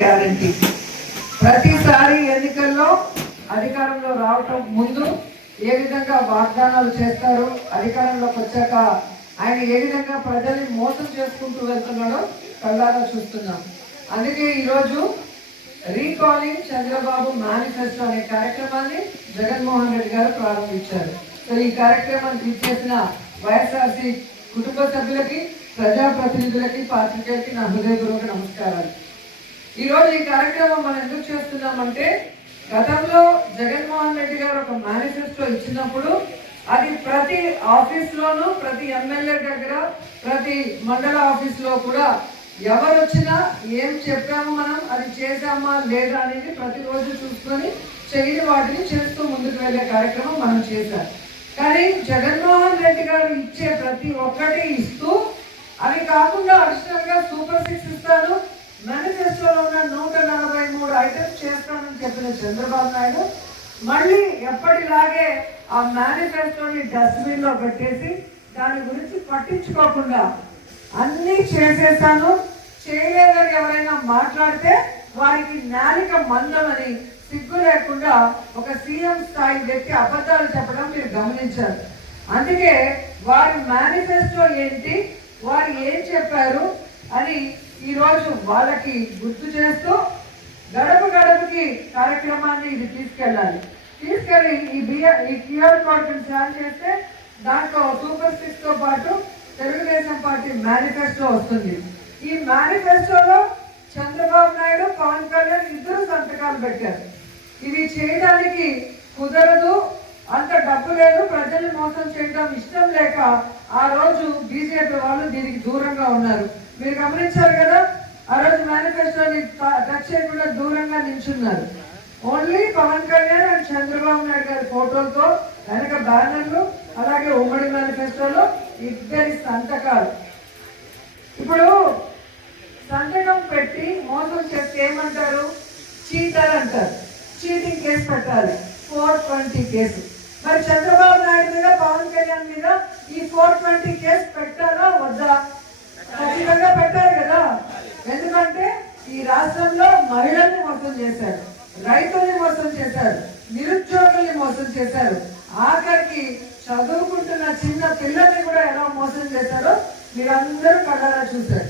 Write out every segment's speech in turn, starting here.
Guarantee. ప్రతిసారి ఎన్నికల్లో అధికారంలో రావటం ముందు ఏ విధంగా వాగ్దానాలు చేస్తారు, అధికారంలోకి వచ్చాక ఆయన ఏ విధంగా ప్రజల్ని మోసం చేసుకుంటూ వెళ్తున్నాడో కళ్ళారా చూస్తున్నాం. అందుకే ఈరోజు రీకాలింగ్ చంద్రబాబు మేనిఫెస్టో అనే కార్యక్రమాన్ని జగన్మోహన్ రెడ్డి గారు ప్రారంభించారు. సో ఈ కార్యక్రమాన్ని ఇచ్చేసిన వైఎస్ఆర్సీ కుటుంబ సభ్యులకి, ప్రజాప్రతినిధులకి, పాత్రికేయులకి నా హృదయపూర్వక నమస్కారాలు. ఈరోజు ఈ కార్యక్రమం మనం ఎందుకు చేస్తున్నామంటే, గతంలో జగన్మోహన్ రెడ్డి గారు ఒక మేనిఫెస్టో ఇచ్చినప్పుడు అది ప్రతి ఆఫీస్లోనూ, ప్రతి ఎమ్మెల్యే దగ్గర, ప్రతి మండల ఆఫీస్లో కూడా ఎవరు వచ్చినా ఏం చెప్పామో మనం అది చేసామా లేదా అనేది ప్రతిరోజు చూసుకొని చేయని వాటిని చేస్తూ ముందుకు వెళ్ళే కార్యక్రమం మనం చేశాం. కానీ జగన్మోహన్ రెడ్డి గారు ఇచ్చే ప్రతి ఒక్కటి ఇస్తూ, అవి కాకుండా అడిషనల్ గా సూపర్ 6 ఇస్తాను, మేనిఫెస్టోలో ఉన్న 143 ఐటమ్స్ చేస్తానని చెప్పిన చంద్రబాబు నాయుడు మళ్ళీ ఎప్పటిలాగే ఆ మేనిఫెస్టోని డస్ట్బిన్ లో పెట్టేసి దాని గురించి పట్టించుకోకుండా అన్ని చేసేస్తాను, చేయలేదని ఎవరైనా మాట్లాడితే వారికి నాలిక మందమని సిగ్గు లేకుండా ఒక సీఎం స్థాయి వ్యక్తి అబద్ధాలు చెప్పడం మీరు గమనించారు. అందుకే వారి మేనిఫెస్టో ఏంటి, వారు ఏం చెప్పారు అని ఈరోజు వాళ్ళకి గుర్తు చేస్తూ గడప గడపకి కార్యక్రమాన్ని ఇది తీసుకెళ్ళాలి. తీసుకెళ్ళి ఈ క్యూఆర్ కోడ్ స్కాన్ చేస్తే దాంట్లో సూపర్ 6 తో పాటు తెలుగుదేశం పార్టీ మేనిఫెస్టో వస్తుంది. ఈ మేనిఫెస్టోలో చంద్రబాబు నాయుడు, పవన్ కళ్యాణ్ ఇద్దరు సంతకాలు పెట్టారు. ఇది చేయడానికి కుదరదు, అంత డబ్బు లేదు, ప్రజల్ని మోసం చేయడం ఇష్టం లేక ఆ రోజు బీజేపీ వాళ్ళు దీనికి దూరంగా ఉన్నారు. మీరు గమనించారు కదా, ఆ రోజు మేనిఫెస్టోని టచ్ చేయకుండా దూరంగా నిల్చున్నారు. ఓన్లీ పవన్ కళ్యాణ్ అండ్ చంద్రబాబు నాయుడు గారి ఫోటోలతో వెనక బ్యానర్లు, అలాగే ఉమ్మడి మేనిఫెస్టోలో ఇద్దరి సంతకాలు. ఇప్పుడు సంతకం పెట్టి మోసం చేస్తే ఏమంటారు? చీటర్ అంటారు. చీటింగ్ కేసు పెట్టాలి, 420 కేసు. మరి చంద్రబాబు నాయుడు మీద, పవన్ కళ్యాణ్ మీద ఈ 420 కేసు పెట్టాలా వద్దా? ఖచ్చితంగా పెట్టారు కదా. ఎందుకంటే ఈ రాష్ట్రంలో మహిళల్ని మోసం చేశారు, రైతుల్ని మోసం చేశారు, నిరుద్యోగుల్ని మోసం చేశారు, ఆఖరికి చదువుకుంటున్న చిన్న పిల్లల్ని కూడా ఎలా మోసం చేశారో మీరందరూ కళ్ళారా చూశారు.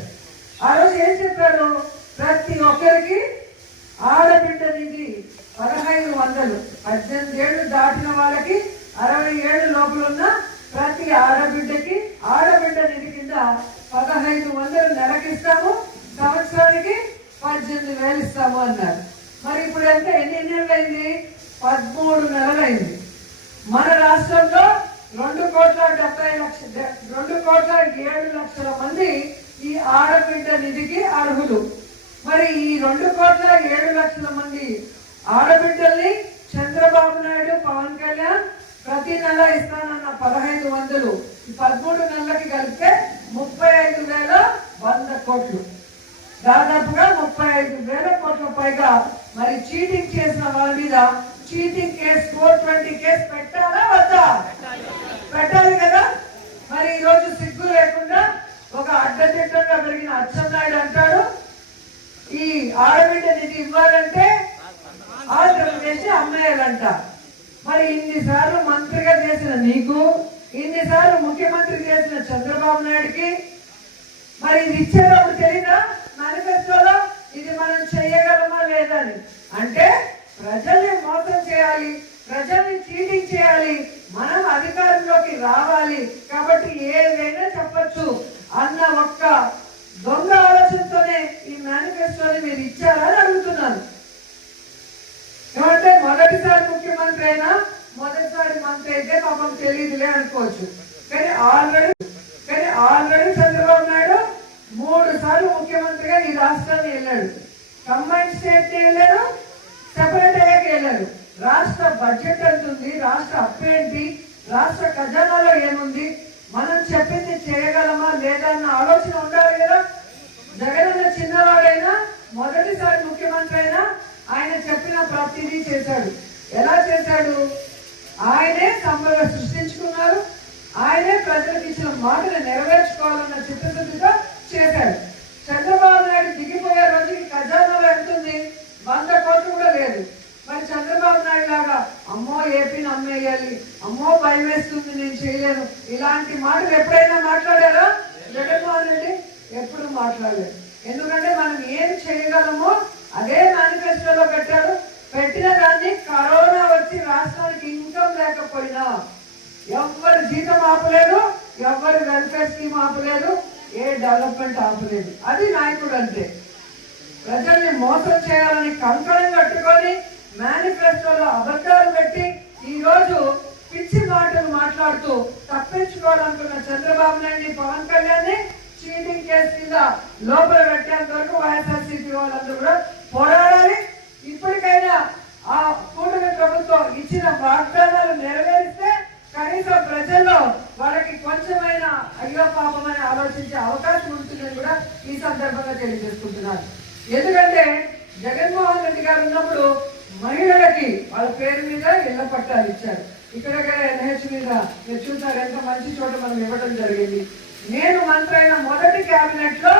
ఆ రోజు ఏం చెప్పారు? ప్రతి ఒక్కరికి ఆడబిడ్డ నిధి 1500, 18 ఏళ్ళు దాటిన వాళ్ళకి, 60 ఏళ్ళు లోపల ఉన్న ప్రతి ఆడబిడ్డకి ఆడబిడ్డ నిధి కింద 1500 నెలకిస్తాము, సంవత్సరానికి 18,000 ఇస్తాము అన్నారు. మరి ఇప్పుడు అంటే ఎన్ని నెలలు అయింది? 13 నెలలు అయింది. మన రాష్ట్రంలో 2,70,00,000 మంది ఈ ఆడబిడ్డ నిధికి అర్హులు. మరి ఈ 2,07,00,000 మంది ఆడబిడ్డల్ని చంద్రబాబు నాయుడు, పవన్ కళ్యాణ్ ప్రతి నెల ఇస్తానన్న 1500 ఈ 13 నెలలకి కలిపితే 35,100 కోట్లు, దాదాపుగా 35,000 కోట్ల పైగా. మరి చీటింగ్ చేసిన వాళ్ళ మీద చీటింగ్ కేసు 420 కేసు పెట్టాలా వద్దా? పెట్టాలి కదా. మరి ఈరోజు సిగ్గు లేకుండా ఒక అడ్డదిడ్డంగా పెరిగిన అచ్చెన్నాయుడు అంటాడు, ఈ ఆడబిడ్డ నిధి ఇవ్వాలంటే ఆంధ్రప్రదేశ్ అమ్మేయాలంట. మరి ఇన్నిసార్లు మంత్రిగా చేసిన నీకు, ఇన్నిసార్లు ముఖ్యమంత్రి చేసిన చంద్రబాబు నాయుడికి మరి ఇది ఇచ్చేటప్పుడు తెలీదా మేనిఫెస్టోలో ఇది మనం చేయగలమా లేదని? అంటే ప్రజల్ని మోసం చేయాలి, ప్రజల్ని చీటింగ్ చేయాలి, మనం అధికారంలోకి రావాలి కాబట్టి ఏదైనా చెప్పచ్చు అన్న ఒక్క దొంగ ఆలోచనతోనే ఈ మేనిఫెస్టోని మీరు ఇచ్చారని అడుగుతున్నాను. ఏమంటే మొదటిసారి ముఖ్యమంత్రి అయినా, మొదటిసారి మంత్రి అయితే పాపం తెలియదులే అనుకోవచ్చు. కానీ ఆల్రెడీ చంద్రబాబు నాయుడు 3 సార్లు ముఖ్యమంత్రిగా ఈ రాష్ట్రాన్ని వెళ్ళాడు. కంబైన్ స్టేట్ వెళ్ళాడు, సెపరేట్ అయ్యాక వెళ్ళాడు. రాష్ట్ర బడ్జెట్ ఎంత ఉంది, రాష్ట్ర అప్పు ఏంటి, రాష్ట్ర ఖజానాలో ఏముంది, మనం చెప్పింది చేయగలమా లేదా అన్న ఆలోచన ఉండాలి కదా. జగనన్న చిన్నవాడైనా, మొదటిసారి ముఖ్యమంత్రి అయినా ఆయన చెప్పిన ప్రతిదీ చేశాడు. ఎలా చేశాడు? ఆయనే సంపద సృష్టించుకున్నారు, ఆయనే ప్రజలకు ఇచ్చిన మాటను నెరవేర్చుకోవాలన్న చిత్తశుద్ధితో చేశాడు. చంద్రబాబు నాయుడు దిగిపోయే రోజుకి ఖజానాలో ఎంత ఉంది? భయం వేస్తుంది, నేను చేయలేను, ఇలాంటి మాటలు ఎప్పుడైనా మాట్లాడారా? జగన్మోహన్ రెడ్డి ఎప్పుడు మాట్లాడలేదు. ఎందుకంటే మనం ఏం చేయగలమో అదే మేనిఫెస్టోలో పెట్టారు. పెట్టిన దాన్ని కరోనా వచ్చి రాష్ట్రానికి ఇన్కమ్ లేకపోయినా ఎవ్వరు జీతం ఆపలేదు, ఎవ్వరు వెల్ఫేర్ స్కీమ్ ఆపలేదు, ఏ డెవలప్మెంట్ ఆపలేదు. అది నాయకుడు అంటే. ప్రజల్ని మోసం చేయాలని కంకణం కట్టుకొని మేనిఫెస్టోలో అబద్ధాలు పెట్టి ఈ రోజు పిచ్చి మాటలు మాట్లాడుతూ తప్పించుకోవాలనుకున్న చంద్రబాబు నాయుడిని, పవన్ కళ్యాణ్ చీటింగ్ కేసు కింద లోపల పెట్టేంత వరకు వైఎస్ఆర్సీపీ వాళ్ళందరూ కూడా పోరాడాలి. ఇప్పటికైనా ఆ కూటమి ప్రభుత్వం ఇచ్చిన వాగ్దానాలు నెరవేరిస్తే కనీసం ప్రజల్లో వాళ్ళకి కొంచెమైనా అయ్యో పాపమని ఆలోచించే అవకాశం ఉంటుందని కూడా ఈ సందర్భంగా తెలియజేసుకుంటున్నారు. ఎందుకంటే జగన్మోహన్ రెడ్డి గారు ఉన్నప్పుడు మహిళలకి వాళ్ళ పేరు మీద ఇళ్ల పట్టాలు ఇచ్చారు. ఇక్కడ ఎన్హెచ్ మీద మీరు చూసారు, ఎంత మంచి చోట మనం ఇవ్వడం జరిగింది. నేను మంత్రి అయిన మొదటి క్యాబినెట్ లో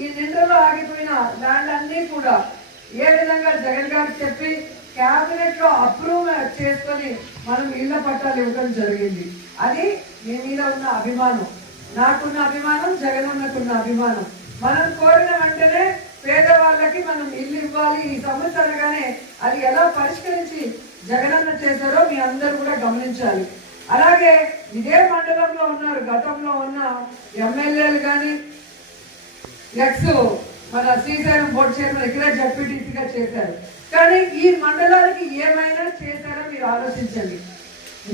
ఈ నిండులో ఆగిపోయిన ల్యాండ్ అన్ని కూడా ఏ విధంగా జగన్ గారికి చెప్పి క్యాబినెట్ లో అప్రూవ్ చేసుకొని మనం ఇళ్ల పట్టాలు ఇవ్వడం జరిగింది. అది మీ మీద ఉన్న అభిమానం, నాకున్న అభిమానం, జగన్ ఉన్నకున్న అభిమానం. మనం కోరిన వెంటనే పేదవాళ్ళకి మనం ఇల్లు ఇవ్వాలి. ఈ సమస్య అనగానే అది ఎలా పరిష్కరించి జగనన్న చేశారో మీ అందరూ కూడా గమనించాలి. అలాగే ఇదే మండలంలో ఉన్నారు, గతంలో ఉన్న ఎమ్మెల్యేలు కానీ నెక్స్ట్ మన శ్రీశైలం బోర్డు చైర్మన్ ఇక్కడే జడ్పీటీసీగా చేశారు. కానీ ఈ మండలానికి ఏమైనా చేశారో మీరు ఆలోచించండి.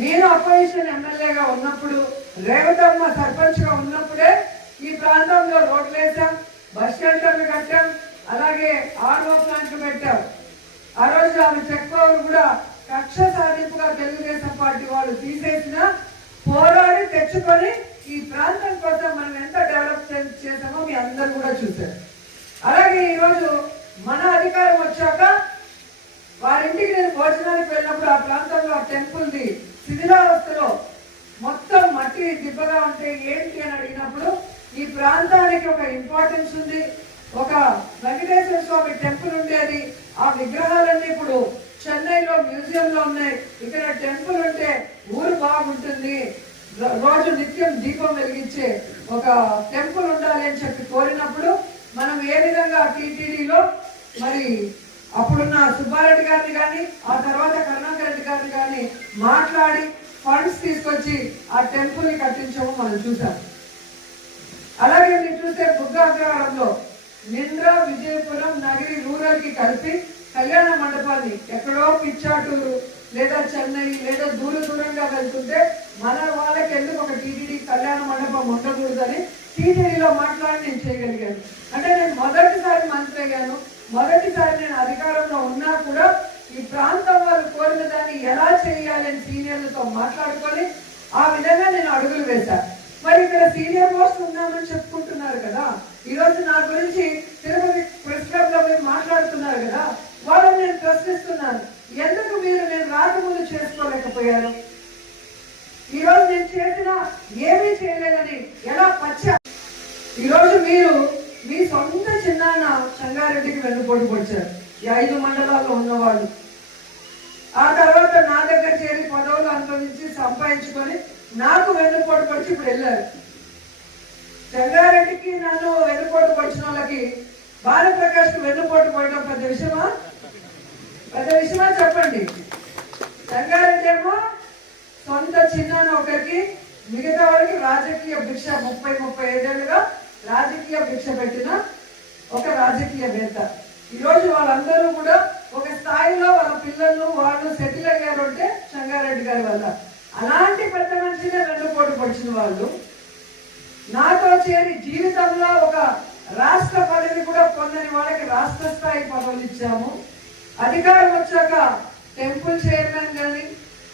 నేను అపోజిషన్ ఎమ్మెల్యేగా ఉన్నప్పుడు, రేవతమ్మ సర్పంచ్గా ఉన్నప్పుడే ఈ ప్రాంతంలో రోడ్లు వేసాం, బస్ షెల్టర్లు కట్టాం, అలాగే ఆర్ఓ ప్లాంట్లు పెట్టాం. ఆ రోజు ఆమె చెక్కోరు కూడా కక్ష సాధింపుగా తెలుగుదేశం పార్టీ వాళ్ళు తీసేసిన పోరాడి తెచ్చుకొని ఈ ప్రాంతం కోసం మనం ఎంత డెవలప్ చేసామో మీ అందరూ కూడా చూశారు. అలాగే ఈరోజు మన అధికారం వచ్చాక వారింటికి నేను భోజనానికి వెళ్ళినప్పుడు ఆ ప్రాంతంలో ఆ టెంపుల్ది శిథిలావస్థలో మొత్తం మట్టి దిబ్బగా ఉంటే ఏంటి అని అడిగినప్పుడు ఈ ప్రాంతానికి ఒక ఇంపార్టెన్స్ ఉంది, ఒక వెంకటేశ్వర స్వామి టెంపుల్ ఉండేది, ఆ విగ్రహాలన్నీ ఇప్పుడు చెన్నైలో మ్యూజియంలో ఉన్నాయి, ఇక్కడ టెంపుల్ ఉంటే ఊరు బాగుంటుంది, రోజు నిత్యం దీపం వెలిగించే ఒక టెంపుల్ ఉండాలి అని చెప్పి కోరినప్పుడు మనం ఏ విధంగా టీటీడీలో మరి అప్పుడున్న సుబ్బారెడ్డి గారిని కానీ ఆ తర్వాత కరుణాకర్ రెడ్డి గారిని కానీ మాట్లాడి ఫండ్స్ తీసుకొచ్చి ఆ టెంపుల్ ని కట్టించాము మనం చూసాం. అలాగే మీరు చూస్తే బుగ్గాగ్రహారంలో నింద్ర, విజయపురం, నగరి రూరల్ కి కలిపి కళ్యాణ మండపాన్ని ఎక్కడో పిచ్చాటూరు లేదా చెన్నై లేదా దూరంగా వెళ్తుంటే మన వాళ్ళకి ఎందుకు ఒక టీటీడీ కళ్యాణ మండపం ఉండకూడదని టీటీడీలో మాట్లాడి నేను చేయగలిగాను. అంటే నేను మొదటిసారి మంత్రి అయ్యాను, మొదటిసారి నేను అధికారంలో ఉన్నా కూడా ఈ ప్రాంతం వాళ్ళు కోరిన దాన్ని ఎలా చేయాలని సీనియర్లతో మాట్లాడుకొని ఆ విధంగా నేను అడుగులు వేశాను. మరి ఇక్కడ సీనియర్ మోస్ట్ ఉన్నామని చెప్పుకుంటున్నారు కదా, ఈరోజు నా గురించి తిరుపతి ప్రెస్ క్లబ్ లో మీరు మాట్లాడుతున్నారు కదా, వాళ్ళని నేను ప్రశ్నిస్తున్నాను, ఎందుకు మీరు నేను రాకముందు చేసుకోలేకపోయారు? ఈరోజు నేను చేసిన ఏమీ చేయలేదని ఎలా ఈరోజు మీరు మీ సొంత చిన్నాన్న సంగారెడ్డికి వెన్నుపోటు పొడిచారు, ఈ 5 మండలాల్లో ఉన్నవాళ్ళు. ఆ తర్వాత నా దగ్గర చేరి పదవులు అనుభవించి సంపాదించుకొని నాకు వెన్నుపోటు పొడిచి ఇప్పుడు వెళ్ళారు. సంగారెడ్డికి నన్ను వెన్నుపోటు పొడిచిన వాళ్ళకి భానుప్రకాష్ కు వెన్నుపోటు పోయడం పెద్ద విషయమా? పెద్ద విషయమా చెప్పండి. సంగారెడ్డి ఏమో సొంత చిన్నాన్న ఒకరికి, మిగతా వాళ్ళకి రాజకీయ భిక్ష 30-35 ఏళ్ళుగా రాజకీయ భిక్ష పెట్టిన ఒక రాజకీయవేత్త. ఈరోజు వాళ్ళందరూ కూడా ఒక స్థాయిలో వాళ్ళ పిల్లలు వాళ్ళు సెటిల్ అయ్యారు అంటే సంగారెడ్డి గారి వల్ల. అలాంటి పెద్ద మనిషినే వెన్నుపోటు పొడిచిన వాళ్ళు నాతో చేరి జీవితంలో ఒక రాష్ట్ర పదవి కూడా పొందని వాళ్ళకి రాష్ట్ర స్థాయి పదవులు ఇచ్చాము. అధికారం వచ్చాక టెంపుల్ చైర్మన్ కానీ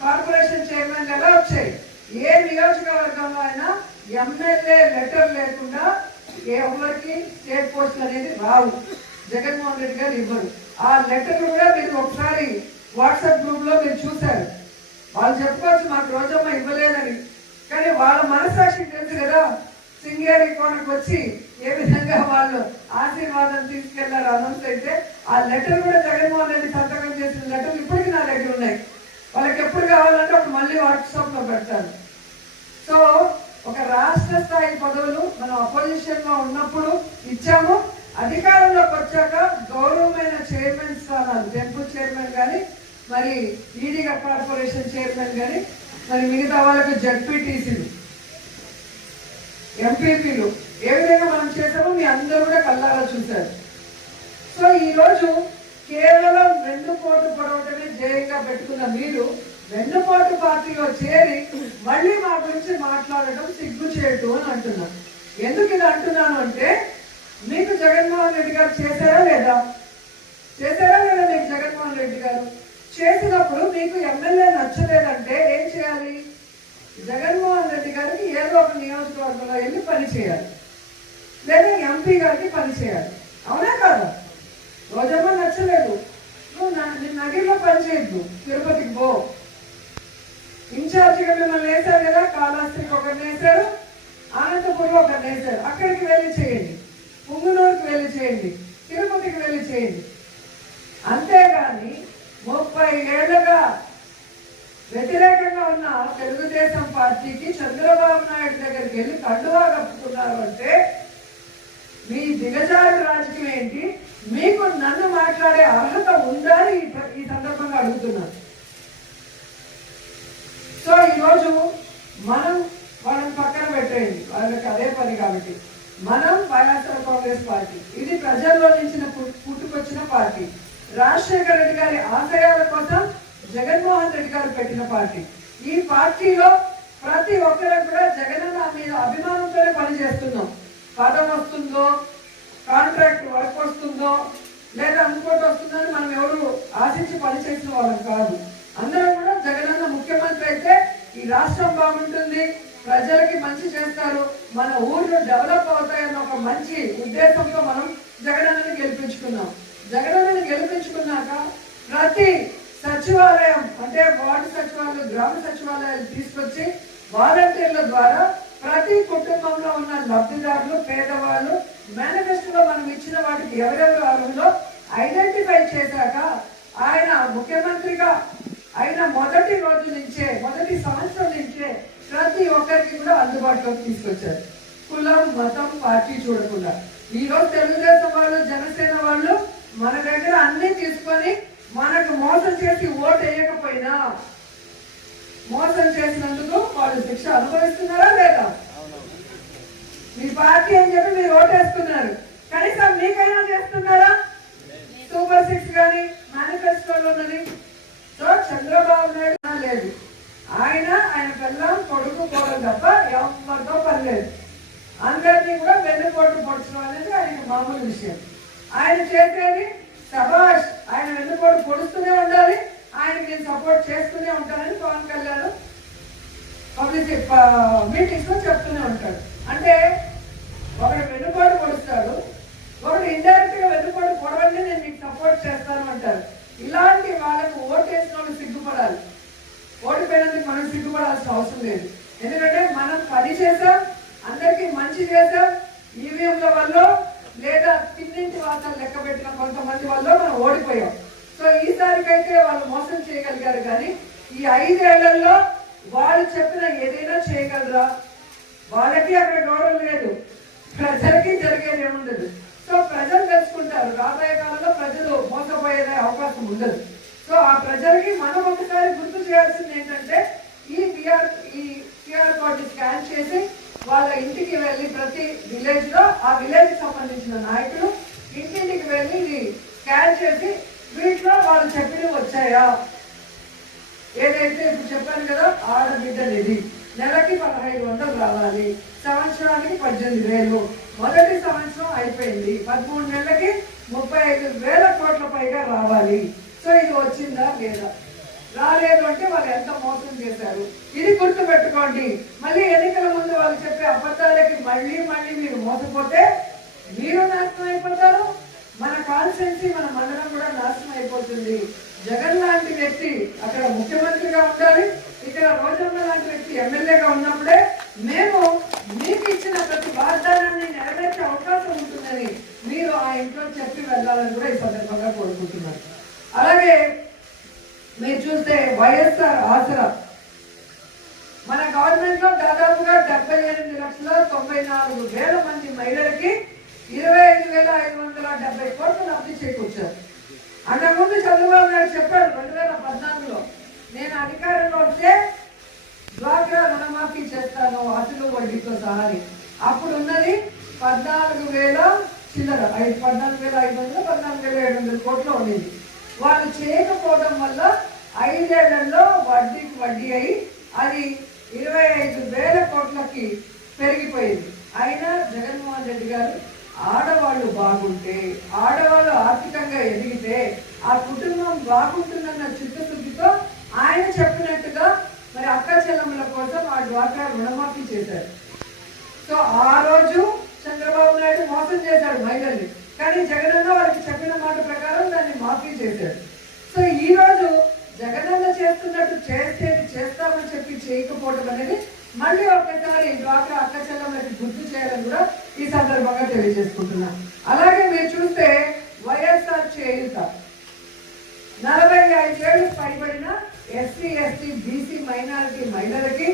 కార్పొరేషన్ చైర్మన్ ఎలా వచ్చాయి? ఏ నియోజకవర్గంలో అయినా ఎమ్మెల్యే లెటర్ లేకుండా ఎవరికి స్టేట్ పోస్టులు అనేది రావు. జగన్మోహన్ రెడ్డి గారు ఇవ్వరు. ఆ లెటర్ కూడా మీరు ఒకసారి వాట్సాప్ గ్రూప్ లో మీరు చూశారు. వాళ్ళు చెప్పుకోవచ్చు మాకు రోజమ్మ ఇవ్వలేదని, కానీ వాళ్ళ మనసాక్షికి తెలుసు కదా సింగేరి కోనకు వచ్చి ఏ విధంగా వాళ్ళు ఆశీర్వాదం తీసుకెళ్లారు అనౌన్స్ అయితే. ఆ లెటర్ కూడా జగన్మోహన్ రెడ్డి సంతకం చేసిన లెటర్లు ఇప్పటికీ నా దగ్గర ఉన్నాయి. వాళ్ళకి ఎప్పుడు కావాలంటే అప్పుడు మళ్ళీ వాట్సాప్లో పెడతారు. సో ఒక రాష్ట్ర స్థాయి పదవులు మనం అపోజిషన్లో ఉన్నప్పుడు ఇచ్చాము, అధికారంలోకి వచ్చాక గౌరవమైన చైర్మన్ స్థానాలు, టెంపుల్ చైర్మన్ కానీ, మరి ఈడీ కార్పొరేషన్ చైర్మన్ కానీ, మరి మిగతా వాళ్ళకి జడ్పీటీసీలు, ఎంపీపీలు ఏ విధంగా మనం చేసామో మీ అందరూ కూడా కళ్ళారా చూశారు. సో ఈరోజు కేవలం వెన్నుపోటు పొడవటమే జయంగా పెట్టుకున్న మీరు వెన్నుపోటు పార్టీలో చేరి మళ్ళీ మా గురించి మాట్లాడటం సిగ్గుచేటు అని అంటున్నాను. ఎందుకు ఇది అంటున్నాను అంటే, మీకు జగన్మోహన్ రెడ్డి గారు చేశారా లేదా మీకు జగన్మోహన్ రెడ్డి గారు చేసినప్పుడు మీకు ఎమ్మెల్యే నచ్చలేదంటే ఏం చేయాలి? జగన్మోహన్ రెడ్డి గారికి ఏదో ఒక నియోజకవర్గంలో వెళ్ళి పని చేయాలి, లేదా ఎంపీ గారికి పని చేయాలి. అవునా కాదా? రోజమ్మ నచ్చలేదు, నువ్వు నగిరిలో పని చేయొద్దు, తిరుపతికి పో. ఇన్ఛార్జిగా మిమ్మల్ని వేశారు కదా, కాళహస్తికి ఒకరిని వేశారు, అనంతపురం ఒకరిని వేశారు, అక్కడికి వెళ్ళి చేయండి, పుంగునూరుకి వెళ్ళి చేయండి, తిరుపతికి వెళ్ళి చేయండి. అంతేగాని 30 ఏళ్లుగా వ్యతిరేకంగా ఉన్న తెలుగుదేశం పార్టీకి చంద్రబాబు నాయుడు దగ్గరికి వెళ్ళి కండువా కప్పుకున్నారు అంటే మీ దిగజారు రాజకీయం ఏంటి? మీకు నన్ను మాట్లాడే అర్హత ఉందా అని ఈ సందర్భంగా అడుగుతున్నాను. సో ఈరోజు మనం పక్కన పెట్టేయండి, వాళ్ళకి అదే పని. కాబట్టి మనం వైఎస్ఆర్ కాంగ్రెస్ పార్టీ, ఇది ప్రజల్లో నుంచి పుట్టుకొచ్చిన పార్టీ. రాజశేఖర రెడ్డి గారి ఆశయాల కోసం జగన్మోహన్ రెడ్డి గారు పెట్టిన పార్టీ. ఈ పార్టీలో ప్రతి ఒక్కరు కూడా జగనన్న మీద అభిమానంతోనే పనిచేస్తున్నాం. పదం వస్తుందో, కాంట్రాక్ట్ వర్క్ వస్తుందో, లేదా ఇంకోటి వస్తుందని మనం ఎవరు ఆశించి పనిచేసిన వాళ్ళం కాదు. అందరం కూడా జగనన్న ముఖ్యమంత్రి అయితే ఈ రాష్ట్రం బాగుంటుంది, ప్రజలకి మంచి చేస్తారు, మన ఊర్లు డెవలప్ అవుతాయన్న ఒక మంచి ఉద్దేశంతో మనం జగనన్నని గెలిపించుకున్నాం. జగనన్నని గెలిపించుకున్నాక ప్రతి సచివాలయం అంటే వార్డు సచివాలయాలు, గ్రామ సచివాలయాలు తీసుకొచ్చి వాలంటీర్ల ద్వారా ప్రతి కుటుంబంలో ఉన్న లబ్ధిదారులు, పేదవాళ్ళు, మేనిఫెస్టోలో మనం ఇచ్చిన వాటికి ఎవరెవరు అర్హులో ఐడెంటిఫై చేశాక ఆయన ముఖ్యమంత్రిగా అయిన మొదటి రోజు నుంచే, మొదటి సంవత్సరం నుంచే ప్రతి ఒక్కరికి కూడా అందుబాటులోకి తీసుకొచ్చారు. కులం, మతం, పార్టీ చూడకుండా. ఈరోజు తెలుగుదేశం వాళ్ళు, జనసేన వాళ్ళు మన దగ్గర అన్ని తీసుకొని మనకు మోసం చేసి ఓటు వేయకపోయినా మోసం చేసినందుకు వాళ్ళు శిక్ష అనుభవిస్తున్నారా లేదా? మీ పార్టీ అని చెప్పి మీరు ఓటేస్తున్నారు, కనీసం మీకైనా చేస్తున్నారా? సూపర్ 6 కానీ మేనిఫెస్టోలో ఉన్నది. సో చంద్రబాబు నాయుడు లేదు, ఆయన పిల్లం, కొడుకు, కోడలు తప్ప ఎవరితో పని లేదు. అందరినీ కూడా వెన్నుపోటు పొడచడం అనేది ఆయనకి మామూలు విషయం. ఆయన చేసేది సభాష్, ఆయన వెన్నుపోటు పొడుస్తూనే ఉండాలి, ఆయనకి నేను సపోర్ట్ చేస్తూనే ఉంటానని పవన్ కళ్యాణ్ పబ్లిసిటీ మీటింగ్స్ లో చెప్తూనే ఉంటాడు. అంటే ఒకడు వెన్నుపోటు పొడుస్తాడు, ఒకడు ఇండైరెక్ట్ గా వెన్నుపోటు పొడవండి, నేను మీకు సపోర్ట్ చేస్తాను అంటారు. ఇలాంటి వాళ్ళకు ఓటేసిన వాళ్ళు సిగ్గుపడాలి. ఓడిపోయినందుకు మనం సిగ్గుపడాల్సిన అవసరం లేదు. ఎందుకంటే మనం పని చేసాం, అందరికీ మంచి చేసాం. ఈవీఎంల వల్ల లేదా తిన్నింటి వాసాలు లెక్క పెట్టిన కొంతమంది వల్ల మనం ఓడిపోయాం. సో ఈసారికైతే వాళ్ళు మోసం చేయగలిగారు, కానీ ఈ 5 ఏళ్లలో వాళ్ళు చెప్పిన ఏదైనా చేయగలరా? వాళ్ళకి అక్కడ గౌరవం లేదు, ప్రజలకి జరిగేది ఏముండదు. సో ప్రజలు తెలుసుకుంటారు, రాబోయే కాలంలో ప్రజలు మోసపోయే అవకాశం ఉండదు. సో ఆ ప్రజలకి మనం ఒకసారి గుర్తు చేయాల్సింది ఏంటంటే, ఈ క్యూఆర్ కోడ్ స్కాన్ చేసి వాళ్ళ ఇంటికి వెళ్ళి ప్రతి విలేజ్ లో ఆ విలేజ్ సంబంధించిన నాయకులు ఇంటింటికి వెళ్ళి ఇది స్కాన్ చేసి వీటిలో వాళ్ళు చెప్పినవి వచ్చాయా, ఏదైతే ఇప్పుడు చెప్పాను కదా, ఆడబిడ్డలు ఇది నెలకి 1500 రావాలి, సంవత్సరానికి 18,000, మొదటి సంవత్సరం అయిపోయింది, 13 నెలలకి 35,000 కోట్ల పైగా రావాలి. సో ఇది వచ్చిందా లేదా? రాలేదు అంటే వాళ్ళు ఎంత మోసం చేశారు, ఇది గుర్తు పెట్టుకోండి. మళ్ళీ ఎన్నికల ముందు వాళ్ళు చెప్పే అబద్ధాలకి మళ్ళీ మీరు మోసపోతే మీరు నాశనం అయిపోతారు, మన కాన్స్టిట్యున్సీ, మన మండలం కూడా నాశనం అయిపోతుంది. జగన్ లాంటి వ్యక్తి అక్కడ ముఖ్యమంత్రిగా ఉండాలి, ఇక్కడ రోజమ్మ లాంటి వ్యక్తి ఎమ్మెల్యేగా ఉన్నప్పుడే మేము మీకు ఇచ్చిన ప్రతి వాగ్దానాన్ని నెరవేర్చే అవకాశం ఉంటుందని మీరు ఆ ఇంట్లో చెప్పి వెళ్ళాలని కూడా ఈ సందర్భంగా కోరుకుంటున్నాను. అలాగే మీరు చూస్తే వైఎస్ఆర్ ఆశ 2,00,000 కోట్లు ఉండేది. వాళ్ళు చేయకపోవడం వల్ల 5 ఏళ్లలో వడ్డీకి వడ్డీ అయి అది 25,000 కోట్లకి పెరిగిపోయింది. అయినా జగన్మోహన్ రెడ్డి గారు ఆడవాళ్ళు బాగుంటే, ఆడవాళ్ళు ఆర్థికంగా ఎదిగితే ఆ కుటుంబం బాగుంటుందన్న చిత్తశుద్ధితో ఆయన చెప్పినట్టుగా మరి అక్క చెల్లెమ్మల కోసం ఆ డ్వాక్రా రుణమాఫీ చేశారు. సో ఆ రోజు చంద్రబాబు నాయుడు మోసం చేశాడు మహిళల్ని, కానీ జగనన్న వారికి చెప్పిన మాట ప్రకారం దాన్ని మాఫీ చేశాడు. సో ఈ రోజు జగనన్న చేస్తున్నట్టు చేస్తామని చెప్పి చేయకపోవడం అనేది మళ్ళీ ఒకసారి డ్వాక్రా అక్క చెల్లెమ్మలకి గుర్తు చేయాలని కూడా ఈ సందర్భంగా తెలియజేసుకుంటున్నాం. అలాగే మీరు చూస్తే వైఎస్ఆర్ చేయూత 45 ఏళ్ళు పైబడిన ఎస్సీ, ఎస్టీ, బీసీ, మైనారిటీ మహిళలకి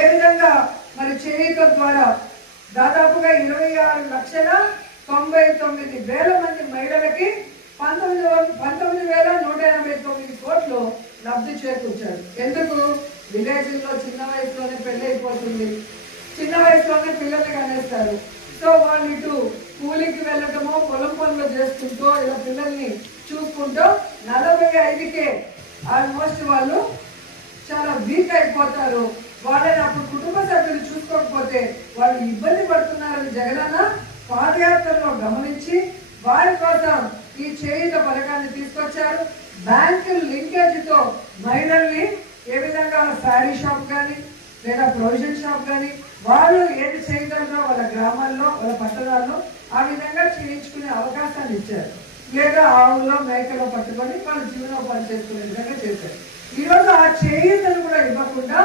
ఏ విధంగా మరి చేయూత ద్వారా దాదాపుగా 26,99,000 మంది మహిళలకి 19,189 కోట్లు లబ్ధి చేకూర్చారు. ఎందుకు? విలేజ్లో చిన్న వయసులోనే పెళ్లి అయిపోతుంది, చిన్న వయసులోనే పిల్లల్ని కనేస్తారు. సో వాళ్ళు ఇటు కూలికి వెళ్ళటమో పొలం పనులు చేసుకుంటూ ఇలా పిల్లల్ని చూసుకుంటూ 45కే ఆల్మోస్ట్ వాళ్ళు చాలా వీక్ అయిపోతారు. వాళ్ళని అప్పుడు కుటుంబ సభ్యులు చూసుకోకపోతే వాళ్ళు ఇబ్బంది పడుతున్నారని జగనన్న పాదయాత్రలో గమనించి వారి కోసం ఈ చేయూత పథకాన్ని తీసుకొచ్చారు. బ్యాంకు లింకేజ్తో మహిళల్ని ఏ విధంగా శారీ షాప్ కానీ లేదా ప్రొవిజన్ షాప్ కానీ వాళ్ళు ఏది చేయగలరో వాళ్ళ గ్రామాల్లో వాళ్ళ పట్టణాల్లో ఆ విధంగా చేయించుకునే అవకాశాన్ని ఇచ్చారు. లేదా ఆవుల్లో మేకలో పట్టుకొని వాళ్ళు జీవనోపాధి చేసుకునే విధంగా చేశారు. ఈరోజు ఆ చేయూతను కూడా ఇవ్వకుండా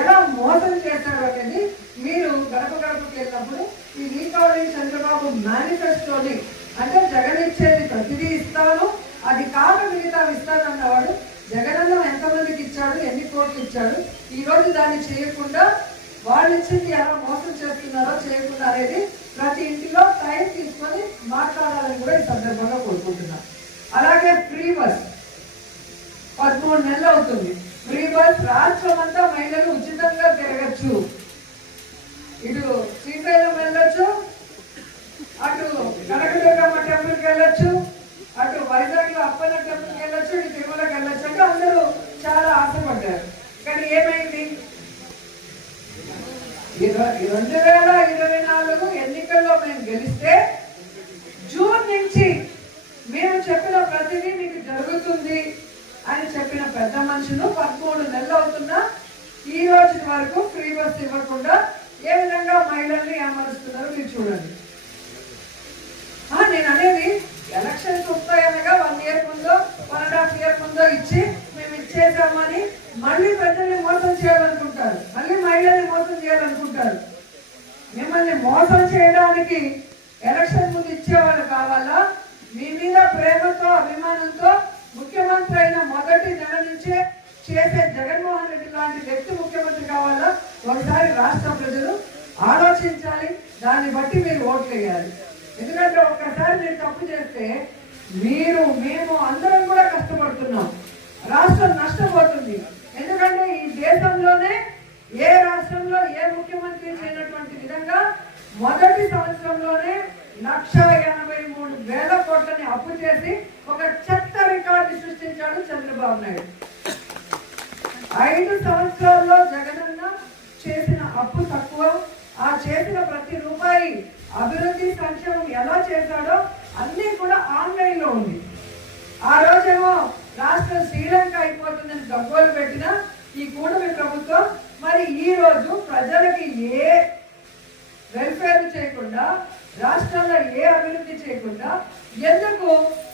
ఎలా మోసం చేశారు అనేది మీరు గడప గడపకి వెళ్ళినప్పుడు ఈ రీకాలింగ్ చంద్రబాబు మేనిఫెస్టోని, అంటే జగన్ ఇచ్చేది ప్రతిదీ ఇస్తాను, అది కాక మిగతా ఇస్తాను అన్నవాడు జగనన్న ఎంతమందికి ఇచ్చాడు, ఎన్ని కోట్లు ఇచ్చాడు, ఈ రోజు దాన్ని చేయకుండా వాళ్ళు ఇచ్చింది ఎలా మోసం చేస్తున్నారో చేయకుండా అనేది ప్రతి ఇంటిలో టైం తీసుకొని మాట్లాడాలని కూడా ఈ సందర్భంగా కోరుకుంటున్నాం. అలాగే ఫ్రీ బస్ 13 నెలలు అవుతుంది. ఫ్రీ బస్ రాష్ట్రం అంతా మహిళలు ఉచితంగా తిరగచ్చు. ఇటు శ్రీశైలం వెళ్ళొచ్చు, అటు కనకదుర్గమ్మ టెంపుల్కి వెళ్ళొచ్చు, అటు వైజాగ్ లో అప్పన్న టెంపుల్కి వెళ్ళొచ్చు, ఇటు తిరుమలకి వెళ్ళొచ్చు అంటే అందరూ చాలా ఆశపడ్డారు. కానీ ఏమైంది? 2024 ఎన్నికల్లో మేము గెలిస్తే జూన్ నుంచి మేము చెప్పిన ప్రతిదీ మీకు జరుగుతుంది అని చెప్పిన పెద్ద మనుషులు 13 నెలలు అవుతున్నా ఈ రోజు వరకు ఫ్రీ బస్ ఇవ్వకుండా ఏ విధంగా మహిళల్ని ఏమరుస్తున్నారో మీరు చూడండి. నేను అనేది ఎలక్షన్స్ వస్తాయనగా 1 ఇయర్ ముందో 1.5 ఇయర్ ముందో ఇచ్చి మేము ఇచ్చేసామని మళ్ళీ ప్రజల్ని మోసం చేయాలనుకుంటారు, మళ్ళీ మహిళల్ని మోసం చేయాలనుకుంటారు. మిమ్మల్ని మోసం చేయడానికి ఎలక్షన్ ముందు ఇచ్చేవాళ్ళు కావాలా? మీ మీద ప్రేమతో అభిమానంతో ముఖ్యమంత్రి అయిన మొదటి నెల నుంచే చేసే జగన్మోహన్ రెడ్డి లాంటి వ్యక్తి ముఖ్యమంత్రి కావాలా? ఒకసారి రాష్ట్ర ప్రజలు ఆలోచించాలి, దాన్ని బట్టి మీరు ఓట్లు వేయాలి. ఎందుకంటే ఒక్కసారి మీరు తప్పు చేస్తే మేము అందరం కూడా కష్టపడుతున్నాం, రాష్ట్రం నష్టపోతుంది. ఎందుకంటే ఈ దేశంలోనే ఏ రాష్ట్రంలో ఏ ముఖ్యమంత్రి చేయనటువంటి విధంగా మొదటి సంవత్సరంలోనే 1,83,000 కోట్లని అప్పు చేసి ఒక చెత్త రికార్డు సృష్టించాడు చంద్రబాబు నాయుడు. 5 సంవత్సరాల్లో జగనన్న చేసిన అప్పు తక్కువ, ఆ చేసిన ప్రతి రూపాయి అభివృద్ధి సంక్షేమం ఎలా చేశాడో అన్నీ కూడా ఆన్లైన్ లో ఉంది. ఆ రోజేమో రాష్ట్రం శ్రీలంక అయిపోతుందని గగ్గోలు పెట్టిన ఈ కూటమి ప్రభుత్వం మరి ఈ రోజు ప్రజలకి ఏ వెల్ఫేర్ చేయకుండా, రాష్ట్రంలో ఏ అభివృద్ధి చేయకుండా ఎందుకు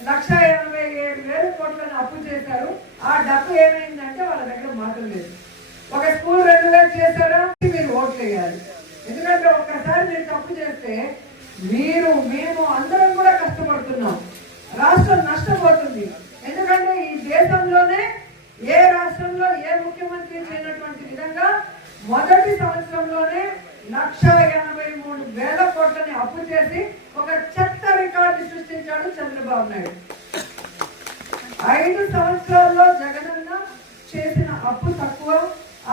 1,87,000 కోట్లను అప్పు చేశారు? ఆ డబ్బు ఏమైందంటే వాళ్ళ దగ్గర మాటలు లేదు. ఒక స్కూల్ 2,000 చేశారా? మీరు ఓట్లు వేయాలి. ఎందుకంటే ఒక్కసారి మీరు తప్పు చేస్తే మేము అందరం కూడా కష్టపడుతున్నాం, రాష్ట్రం నష్టపోతుంది. ఎందుకంటే ఈ దేశంలోనే ఏ రాష్ట్రంలో ఏ ముఖ్యమంత్రి చేయనటువంటి విధంగా మొదటి సంవత్సరంలోనే 1,83,000 కోట్లని అప్పు చేసి ఒక చెత్త రికార్డు సృష్టించాడు చంద్రబాబు నాయుడు. 5 సంవత్సరాల్లో జగనన్న చేసిన అప్పు తక్కువ,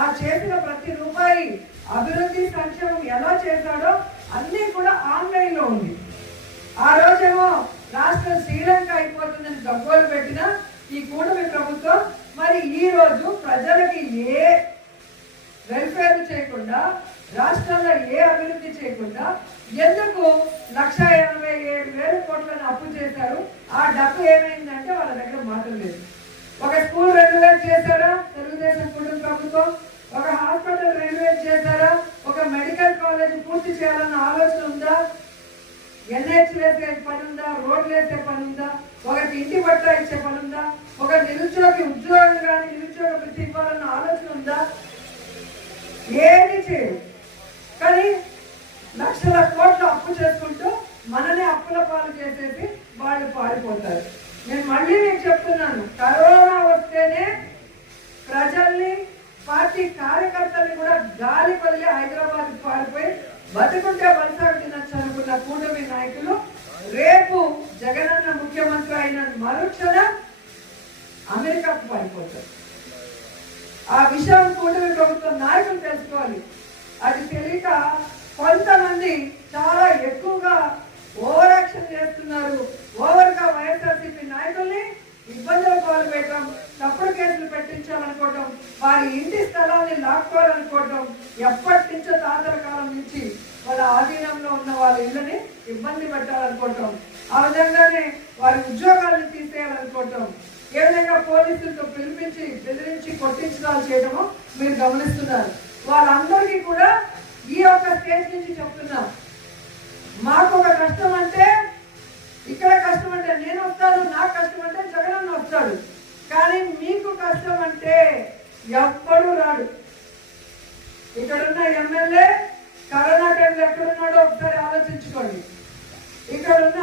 ఆ చేసిన ప్రతి రూపాయి అభివృద్ధి సంక్షేమం ఎలా చేశాడో అన్నీ కూడా ఆన్లైన్ లో ఉంది. ఆ రోజేమో రాష్ట్రం శ్రీలంక అయిపోతుందని గగ్గోలు పెట్టిన ఈ కూటమి ప్రభుత్వం మరి ఈ రోజు ప్రజలకి ఏ వెల్ఫేర్ చేయకుండా, రాష్ట్రంలో ఏ అభివృద్ధి చేయకుండా ఎందుకు 1,87,000 కోట్లను అప్పు చేశారు? ఆ డబ్బు ఏమైందంటే వాళ్ళ దగ్గర మాటలు లేదు. ఒక స్కూల్ రెన్యువేట్ చేశారా తెలుగుదేశం కూటమి ప్రభుత్వం? ఒక హాస్పిటల్ రెన్యువేట్ చేశారా? ఒక మెడికల్ కాలేజ్ పూర్తి చేయాలన్న ఆలోచన ఉందా? NH వేసే పని ఉందా? రోడ్లు వేసే పని ఉందా? ఒక ఇంటి పట్టా ఇచ్చే పని ఉందా? ఒక నిరుద్యోగి ఉద్యోగం కానీ నిరుద్యోగ వృత్తి ఇవ్వాలన్న ఆలోచన ఉందా? ఏది చేయదు. కానీ లక్షల కోట్లు అప్పు చేసుకుంటూ మననే అప్పుల పాలు చేసేసి వాళ్ళు పారిపోతారు. నేను మళ్ళీ మీకు చెప్తున్నాను, కరోనా వస్తేనే ప్రజల్ని, పార్టీ కార్యకర్తల్ని కూడా గాలి వదిలి హైదరాబాద్ పారిపోయి బతుకుంటే వలసాగు తినచ్చు అనుకున్న కూటమి నాయకులు రేపు జగనన్న ముఖ్యమంత్రి అయిన మరుక్షణం అమెరికాకు పారిపోతారు. ఆ విషయం కూటమి ప్రభుత్వం నాయకులు తెలుసుకోవాలి. అది తెలియక కొంతమంది చాలా ఎక్కువగా ఓవర్ యాక్షన్ చేస్తున్నారు. ఓవర్గా వైఎస్ఆర్సీపీ నాయకుల్ని ఇబ్బందులు పాల్పడటం, తప్పుడు కేసులు పెట్టించాలనుకోవటం, వారి ఇంటి స్థలాన్ని లాక్కోవాలనుకోవటం, ఎప్పటి నుంచో తాతల కాలం నుంచి వాళ్ళ ఆధీనంలో ఉన్న వాళ్ళ ఇళ్ళని ఇబ్బంది పెట్టాలనుకోవటం, ఆ విధంగానే వారి ఉద్యోగాలను తీసేయాలనుకోవటం, ఏ విధంగా పోలీసులతో పిలిపించి బెదిరించి కొట్టించడాలు చేయడమో మీరు గమనిస్తున్నారు. వాళ్ళందరికీ కూడా ఈ యొక్క స్టేజ్ నుంచి చెప్తున్నా, మాకు ఒక కష్టం అంటే ఇక్కడ కష్టం అంటే నేను వస్తాను, నాకు కష్టం అంటే జగనన్న వస్తాడు. కానీ మీకు కష్టం అంటే ఎవ్వడూ రాడు. ఇక్కడున్న ఎమ్మెల్యే కరోనా టైంలో ఎక్కడున్నాడో ఒకసారి ఆలోచించుకోండి. ఇక్కడున్న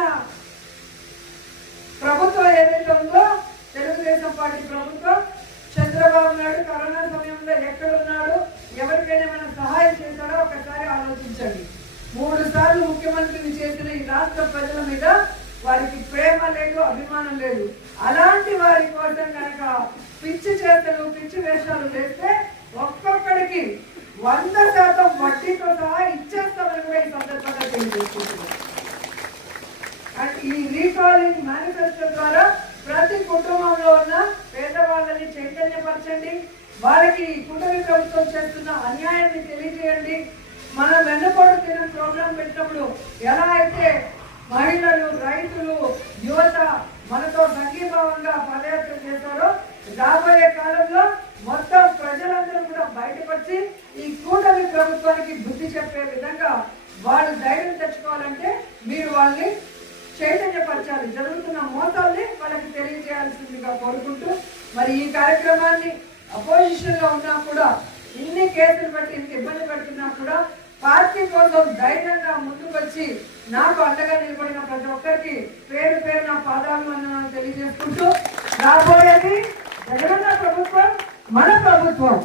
ప్రభుత్వం ఏదైతే ఉందో తెలుగుదేశం పార్టీ ప్రభుత్వం, చంద్రబాబు నాయుడు కరోనా సమయంలో ఎక్కడున్నాడు, ఎవరికైనా ఏమైనా సహాయం చేశారో ఒకసారి ఆలోచించండి. 3 సార్లు ముఖ్యమంత్రిని చేసిన ఈ రాష్ట్ర ప్రజల మీద వారికి ప్రేమ లేదు, అభిమానం లేదు. అలాంటి వారి కోసం కనుక పిచ్చి చేతలు, పిచ్చి వేషాలు వేస్తే ఒక్కొక్కడికి 100% వడ్డీతో సహా ఇచ్చేస్తామని కూడా ఈ సందర్భంగా తెలియజేసుకుంటున్నాం. అండ్ ఈ రీకాలింగ్ మేనిఫెస్టో ద్వారా ప్రతి కుటుంబంలో ఉన్న పేదవాళ్ళని చైతన్యపరచండి. వారికి కూటమి ప్రభుత్వం చేస్తున్న అన్యాయాన్ని తెలియజేయండి. మనం వెన్నుపోటు తిన ప్రోగ్రాం పెట్టినప్పుడు ఎలా అయితే మహిళలు, రైతులు, యువత మనతో సంఘీభావంగా పదయాత్ర చేశారో, రాబోయే కాలంలో మొత్తం ప్రజలందరూ కూడా బయటపడి ఈ కూటమి ప్రభుత్వానికి బుద్ధి చెప్పే విధంగా వాళ్ళు ధైర్యం తెచ్చుకోవాలంటే మీరు వాళ్ళని చైతన్యపరచాలి. జరుగుతున్న మోసాల్ని వాళ్ళకి తెలియజేయాల్సిందిగా కోరుకుంటూ, మరి ఈ కార్యక్రమాన్ని అపోజిషన్ లో ఉన్నా కూడా, ఇన్ని కేసులు పెట్టి ఇంత ఇబ్బంది పెడుతున్నా కూడా పార్టీ కోసం ధైర్యంగా ముందుకు వచ్చి నాకు అండగా నిలబడిన ప్రతి ఒక్కరికి పేరు పేరు నా పాదాభివందనాలు తెలియజేసుకుంటూ, రాబోయేది జగనన్న ప్రభుత్వం, మన ప్రభుత్వం.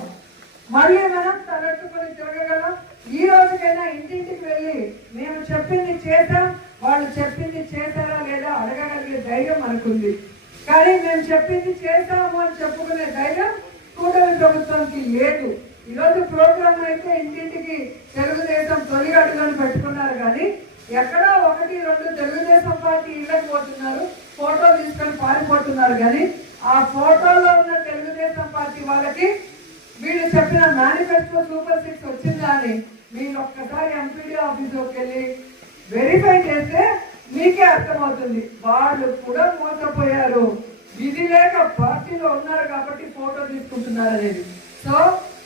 మళ్ళీ మనం తలెత్తుకొని తిరగగలం. ఈ రోజుకైనా ఇంటింటికి వెళ్ళి మేము చెప్పింది చేశాం, వాళ్ళు చెప్పింది చేశారా లేదా అడగగలిగే ధైర్యం మనకుంది. కానీ మేము చెప్పింది చేశాము అని చెప్పుకునే ధైర్యం కూటమి ప్రభుత్వానికి లేదు. ఈరోజు ప్రోగ్రామ్ అయితే ఇంటింటికి తెలుగుదేశం తొలి అడుగులను పెట్టుకున్నారు. కానీ ఎక్కడో 1-2 తెలుగుదేశం పార్టీ ఇళ్ళకి పోతున్నారు, ఫోటో తీసుకొని పారిపోతున్నారు. కానీ ఆ ఫోటోలో ఉన్న తెలుగుదేశం పార్టీ వాళ్ళకి వీళ్ళు చెప్పిన మేనిఫెస్టో సూపర్ 6 వచ్చిందా అని మీరు ఒక్కసారి ఎంపీడీ ఆఫీసులోకి వెళ్ళి వెరిఫై చేస్తే మీకే అర్థమవుతుంది. వాళ్ళు కూడా మోసపోయారు. విధి లేక పార్టీలో ఉన్నారు కాబట్టి ఫోటో తీసుకుంటున్నారు అనేది. సో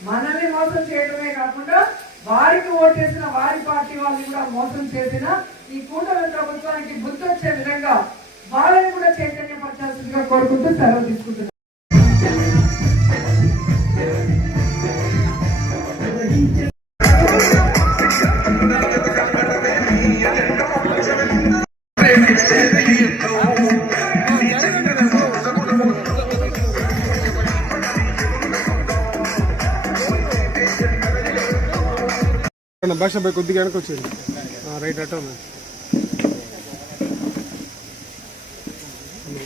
మనల్ని మోసం చేయడమే కాకుండా వారికి ఓటేసిన వారి పార్టీ వాళ్ళని కూడా మోసం చేసిన ఈ కూటమి ప్రభుత్వానికి బుద్ధి వచ్చే విధంగా వాళ్ళని కూడా చైతన్యపరచాల్సిందిగా కోరుకుంటూ సెలవు తీసుకుంటున్నారు. భాష పోయి కొద్దిగా వెనక్కి వచ్చేది రైట్ అట్ట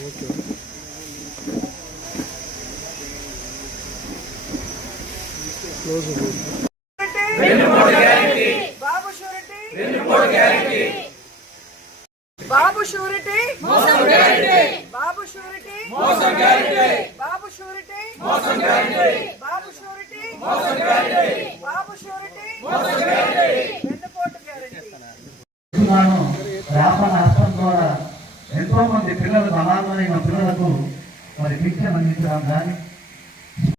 ఓకే. బాబు షూరిటీ బాబు షూరిటీ బాబు షూరిటీ వెన్నుపోటు గ్యారెంటీ. రాప రాష్ట్రం ద్వారా ఎంతో మంది పిల్లలకు అనాథమైన పిల్లలకు మరి పింఛన్ అందించడం కానీ